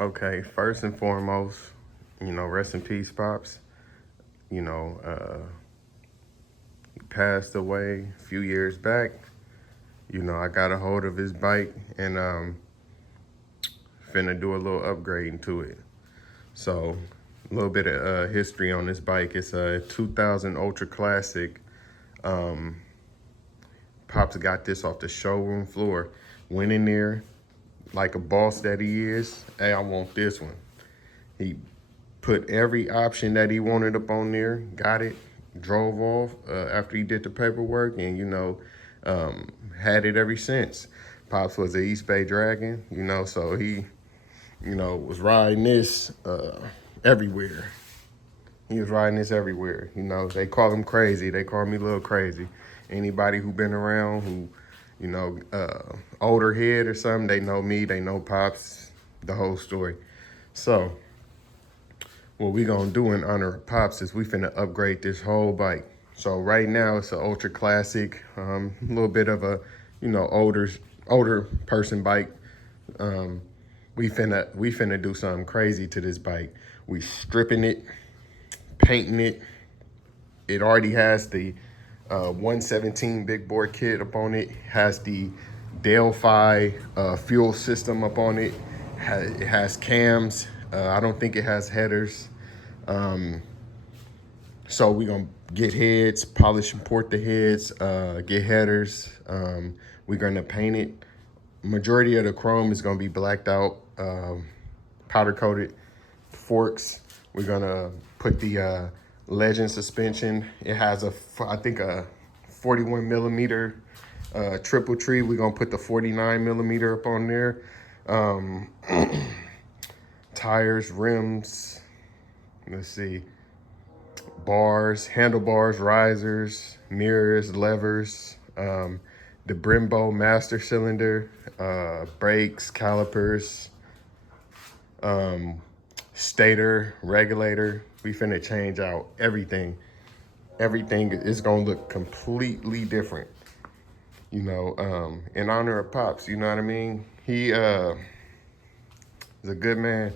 Okay, first and foremost, rest in peace, Pops. He passed away a few years back. I got a hold of his bike and finna do a little upgrading to it. So, a little bit of history on this bike. It's a 2000 Ultra Classic. Um, Pops got this off the showroom floor. Went in there like a boss that he is. Hey, I want this one. He put every option that he wanted up on there, got it, drove off after he did the paperwork, and had it ever since. Pops was the East Bay Dragon, so he, was riding this everywhere. He was riding this everywhere. They call him crazy. They call me Little Crazy. Anybody who been around who, older head or something, they know me, they know Pops, the whole story. So what we gonna do in honor of Pops is we finna upgrade this whole bike. So right now it's an ultra classic, a little bit of a, older person bike. We finna do something crazy to this bike. We stripping it, painting it. It already has the 117 big bore kit up on it. Has the Delphi fuel system up on it. It has cams. I don't think it has headers. So we're gonna get heads, polish and port the heads, get headers. We're gonna paint it. Majority of the chrome is gonna be blacked out, powder coated forks. We're gonna put the Legend suspension. It has I think a 41 millimeter triple tree. We're gonna put the 49 millimeter up on there. Um, Tires, rims, let's see, bars, handlebars, risers, mirrors, levers, the Brembo master cylinder, brakes, calipers, stator, regulator. We finna change out everything. Everything is gonna look completely different, in honor of Pops, you know what I mean? He is a good man.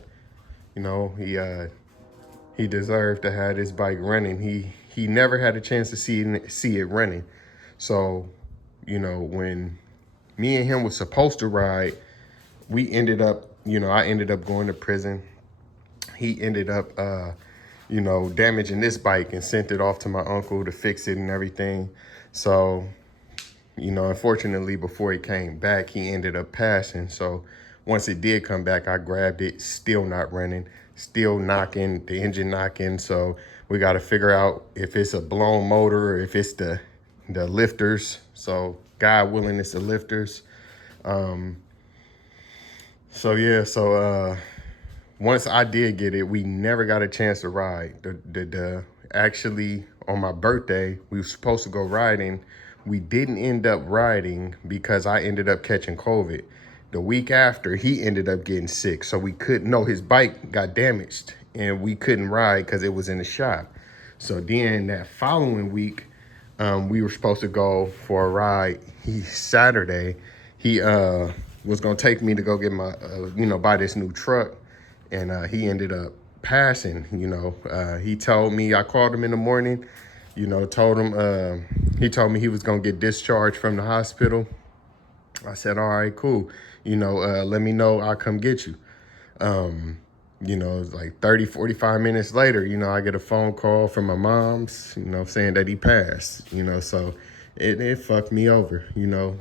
He deserved to have his bike running. He never had a chance to see it running. So, when me and him was supposed to ride, we ended up, I ended up going to prison. He ended up, damaging this bike and sent it off to my uncle to fix it and everything. So, unfortunately, before he came back, he ended up passing. So once it did come back, I grabbed it, still not running, still knocking, the engine knocking. So we got to figure out if it's a blown motor or if it's the lifters. So God willing, it's the lifters. So once I did get it, we never got a chance to ride. Actually, on my birthday, we were supposed to go riding. We didn't end up riding because I ended up catching COVID. The week after, he ended up getting sick. So we couldn't, no, his bike got damaged and we couldn't ride because it was in the shop. So then that following week, we were supposed to go for a ride. Saturday, he was gonna take me to go get my, buy this new truck. And he ended up passing, he told me, I called him in the morning, told him, he told me he was gonna get discharged from the hospital. I said, all right, cool. Let me know, I'll come get you. It's like 30, 45 minutes later, I get a phone call from my mom's, saying that he passed, so it fucked me over,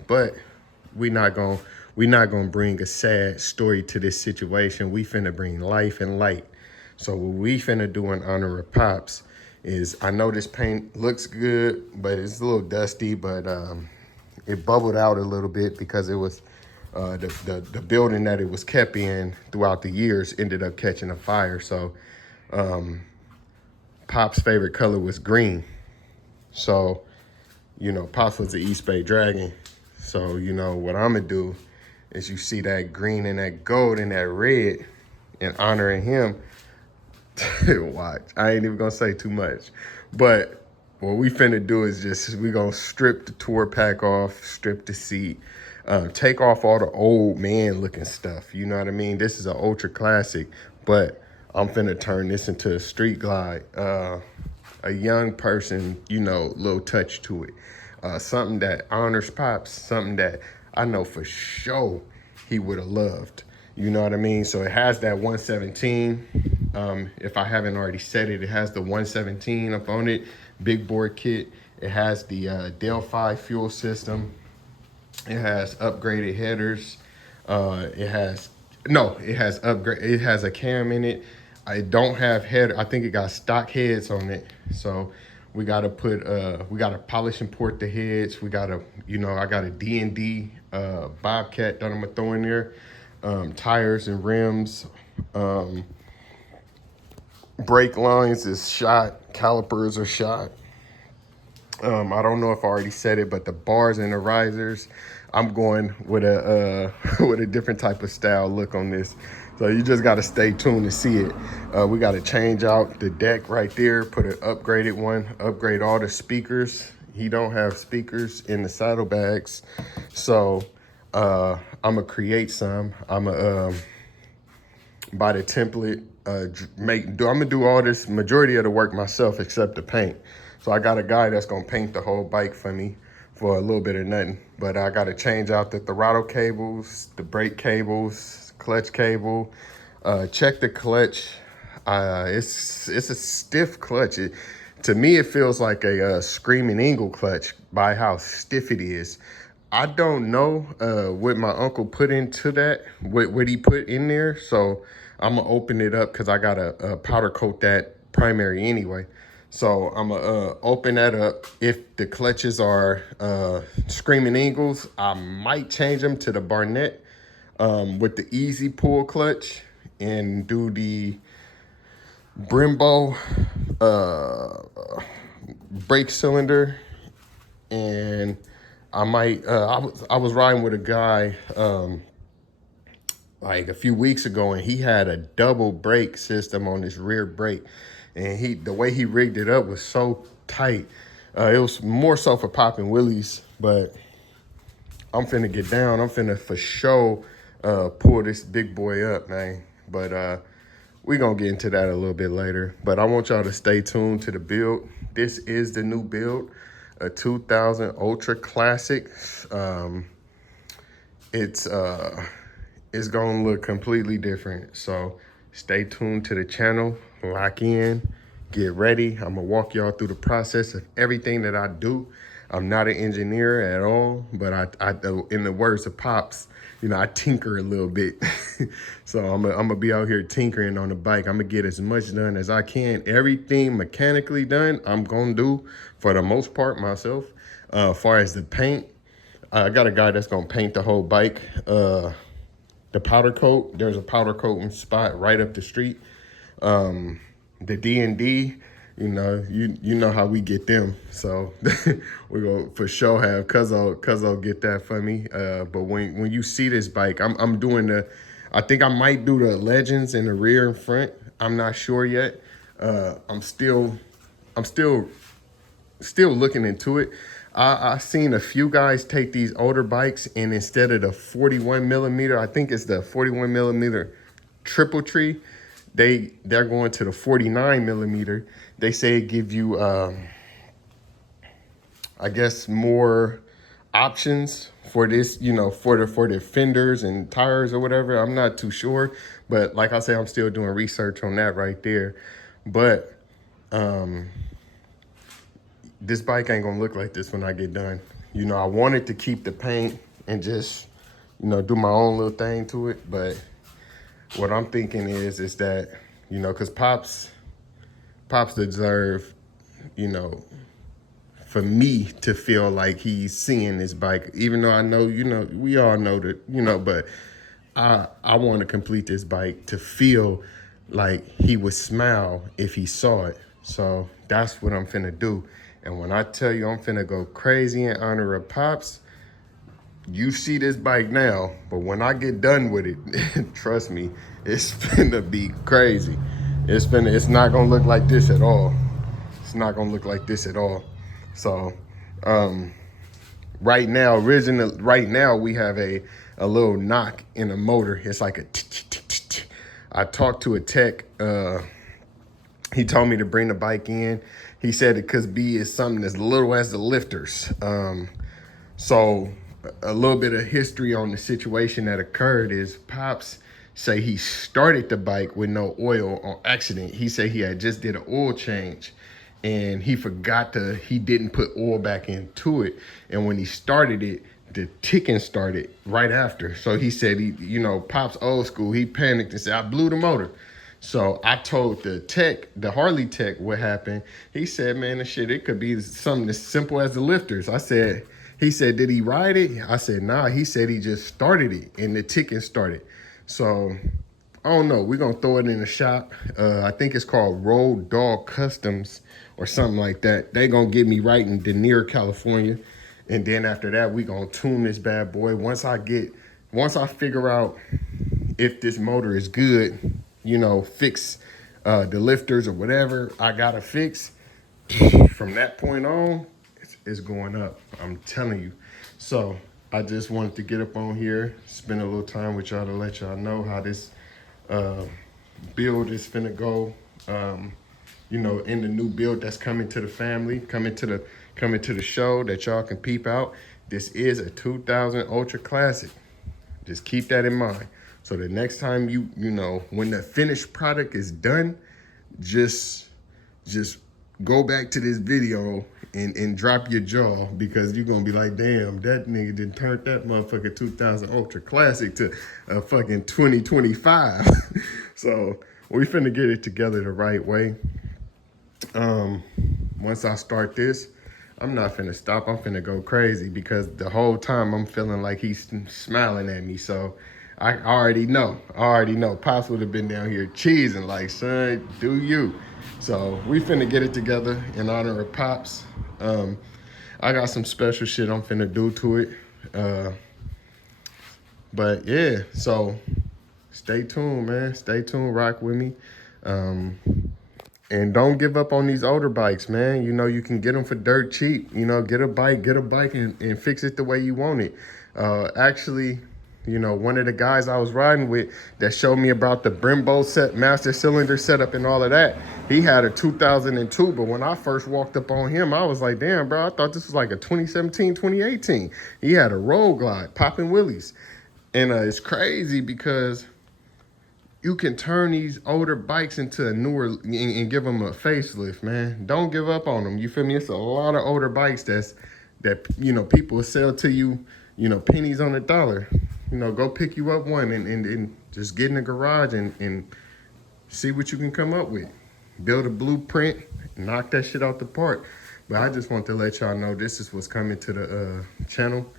but we're not gonna bring a sad story to this situation. We finna bring life and light. So what we finna do in honor of Pops is, I know this paint looks good, but it's a little dusty, but it bubbled out a little bit because it was the building that it was kept in throughout the years ended up catching a fire. So Pop's favorite color was green. So, Pops was the East Bay Dragon. So, what I'm gonna do is, you see that green and that gold and that red, and honoring him. Watch, I ain't even gonna say too much, but what we finna do is we gonna strip the tour pack off, strip the seat. Take off all the old man looking stuff. You know what I mean? This is an ultra classic, but I'm finna turn this into a street glide. A young person, you know, little touch to it. Something that honors Pops, something that I know for sure he would have loved. You know what I mean? So it has that 117. If I haven't already said it, it has the 117 up on it, big bore kit. It has the Delphi fuel system. It has upgraded headers. It has upgrade. It has a cam in it. I don't have head. I think it got stock heads on it. So we gotta we gotta polish and port the heads. We gotta, you know, I got a D&D Bobcat that I'm gonna throw in there. Tires and rims. Brake lines is shot. Calipers are shot. I don't know if I already said it, but the bars and the risers, I'm going with a with a different type of style look on this. So you just got to stay tuned to see it. We got to change out the deck right there, put an upgraded one, upgrade all the speakers. He don't have speakers in the saddlebags. So I'm going to create some. I'm going to buy the template, I'm going to do all this, majority of the work myself except the paint. So I got a guy that's gonna paint the whole bike for me for a little bit of nothing. But I gotta change out the throttle cables, the brake cables, clutch cable. Check the clutch. It's a stiff clutch. To me, it feels like a Screaming Eagle clutch by how stiff it is. I don't know what my uncle put into that, what he put in there. So I'm gonna open it up because I gotta powder coat that primary anyway. So I'm gonna open that up. If the clutches are Screaming Eagles, I might change them to the Barnett with the easy pull clutch and do the Brembo brake cylinder. And I might, I was riding with a guy like a few weeks ago, and he had a double brake system on his rear brake. And the way he rigged it up was so tight. It was more so for popping wheelies, but I'm finna get down. I'm finna for sure pull this big boy up, man. But we gonna get into that a little bit later. But I want y'all to stay tuned to the build. This is the new build, a 2000 Ultra Classic. It's gonna look completely different. So stay tuned to the channel, lock in, get ready. I'm gonna walk y'all through the process of everything that I do. I'm not an engineer at all, but I in the words of Pops, you know, I tinker a little bit. So I'm gonna be out here tinkering on the bike. I'm gonna get as much done as I can. Everything mechanically done, I'm gonna do for the most part myself. As far as the paint, I got a guy that's gonna paint the whole bike. The powder coat, there's a powder coating spot right up the street. The D&D, you know how we get them. So we're gonna for sure have Cuzzo get that for me. But when you see this bike, I'm doing I think I might do the Legends in the rear and front. I'm not sure yet. I'm still looking into it. I've seen a few guys take these older bikes, and instead of the 41 millimeter, I think it's the 41 millimeter triple tree, they're going to the 49 millimeter. They say it give you, I guess, more options for this, you know, for the fenders and tires or whatever. I'm not too sure, but like I say, I'm still doing research on that right there. But this bike ain't gonna look like this when I get done. You know, I wanted to keep the paint and just, you know, do my own little thing to it. But what I'm thinking is that, you know, cause Pops deserve, you know, for me to feel like he's seeing this bike, even though I know, you know, we all know that, you know, but I want to complete this bike to feel like he would smile if he saw it. So that's what I'm finna do. And when I tell you I'm finna go crazy in honor of Pops, you see this bike now, but when I get done with it, trust me, it's finna be crazy. It's not gonna look like this at all. It's not gonna look like this at all. So, right now, right now we have a little knock in the motor. It's like a I talked to a tech. He told me to bring the bike in. He said it could be as something as little as the lifters. So a little bit of history on the situation that occurred is Pops say he started the bike with no oil on accident. He said he had just did an oil change and he didn't put oil back into it. And when he started it, the ticking started right after. So he said, Pop's old school, he panicked and said, I blew the motor. So I told the Harley tech what happened. He said, man, the shit, it could be something as simple as the lifters. He said, did he ride it? I said, nah. He said he just started it and the ticking started. So I don't know. We're going to throw it in the shop. I think it's called Road Dog Customs or something like that. They going to get me right in Denier, California. And then after that, we going to tune this bad boy. Once I figure out if this motor is good, fix the lifters or whatever I got to fix, from that point on, it's going up. I'm telling you. So I just wanted to get up on here, spend a little time with y'all to let y'all know how this build is finna go. In the new build that's coming to the family, coming to the show that y'all can peep out. This is a 2000 Ultra Classic. Just keep that in mind. So the next time when the finished product is done, just go back to this video and drop your jaw, because you're gonna be like, damn, that nigga didn't turn that motherfucking 2000 Ultra Classic to a fucking 2025. So we finna get it together the right way. Once I start this, I'm not finna stop. I'm finna go crazy, because the whole time I'm feeling like he's smiling at me. So I already know. Pops would have been down here cheesing like, son, do you? So we finna get it together in honor of Pops. I got some special shit I'm finna do to it. But yeah, so stay tuned, man. Stay tuned, rock with me. And don't give up on these older bikes, man. You can get them for dirt cheap. Get a bike and fix it the way you want it. Actually, one of the guys I was riding with that showed me about the Brembo set, master cylinder setup and all of that, he had a 2002, but when I first walked up on him, I was like, damn, bro, I thought this was like a 2017, 2018. He had a Road Glide, popping wheelies. And it's crazy because you can turn these older bikes into a newer and give them a facelift, man. Don't give up on them. You feel me? It's a lot of older bikes that people sell to you, pennies on the dollar. Go pick you up one and just get in the garage and see what you can come up with. Build a blueprint, knock that shit out the park. But I just want to let y'all know this is what's coming to the channel.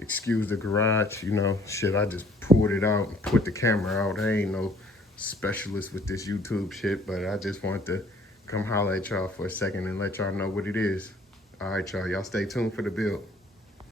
Excuse the garage, shit, I just pulled it out and put the camera out. I ain't no specialist with this YouTube shit, but I just wanted to come holler at y'all for a second and let y'all know what it is. All right, y'all stay tuned for the build.